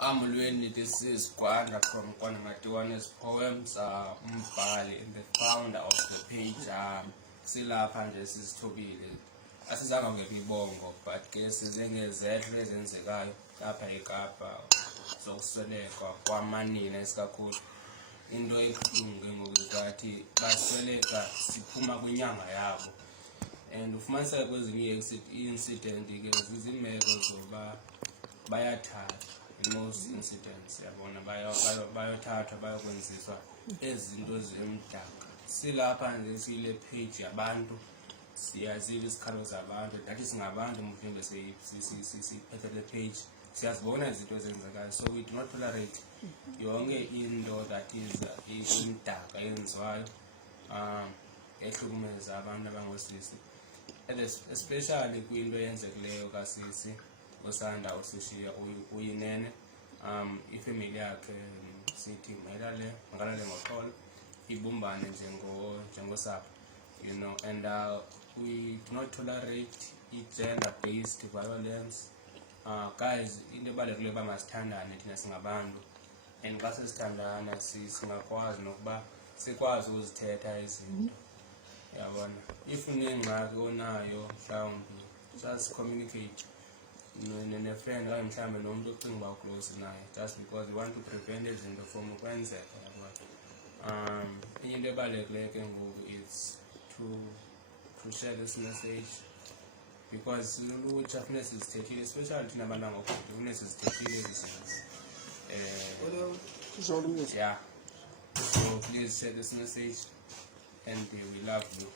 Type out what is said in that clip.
Amulweni, this is Kwanda from Kwanda Matiwane's poems. Umbhali and the founder of the page. Silapha nje sisithobile. Asizange ngekibongo, but ke sizengezehlo ezenzekayo lapha eKapa zokusweleka kwamanina esikakhulu. Into ebuhlungu ke ngokuzathi basweleka siphuma kwinyanga yabo. And ufumaniseka kwezinye incident ke zizimeko zoba bayathatha. In most incidents yabona bayothathwa bayokwenziswa ezinto zemdaka. Silapha nje sile page yabantu siyazile isikhalo zabantu that is ngabantu mhlawumbe siphethe le page siyazibona izinto ezenzekayo, so we do not tolerate yonke into that is imdaka yenziwayo ehlukumeza abantu abangosisi, and especially kwinto eyenzekileyo kasisi osanda usishiya Uyinene. Ifamily yakhe sithi makalale ngoxolo ibumbane njengosapho, you know, and we do not tolerate gender-based violence. Guys, into ebalulekileyo uba masithandane thina singabantu, and xa sesithandana singakwazi nokuba sikwazi ukuzithetha izinto, yabona. If unengxaki onayo mhlawumbi just communicate ne-friend okanye mhlawumbe nomuntu ocinga uba uclose naye, just because we want to prevent izinto from ukwenzeka, yabona. Into ebalulekileyo ke ngoku is to share this message, because ulutsha funeka sizithethile, especially thina abantu abangokude funeka sizithethile ezi zinto. Yeah, so please share this message and we love you.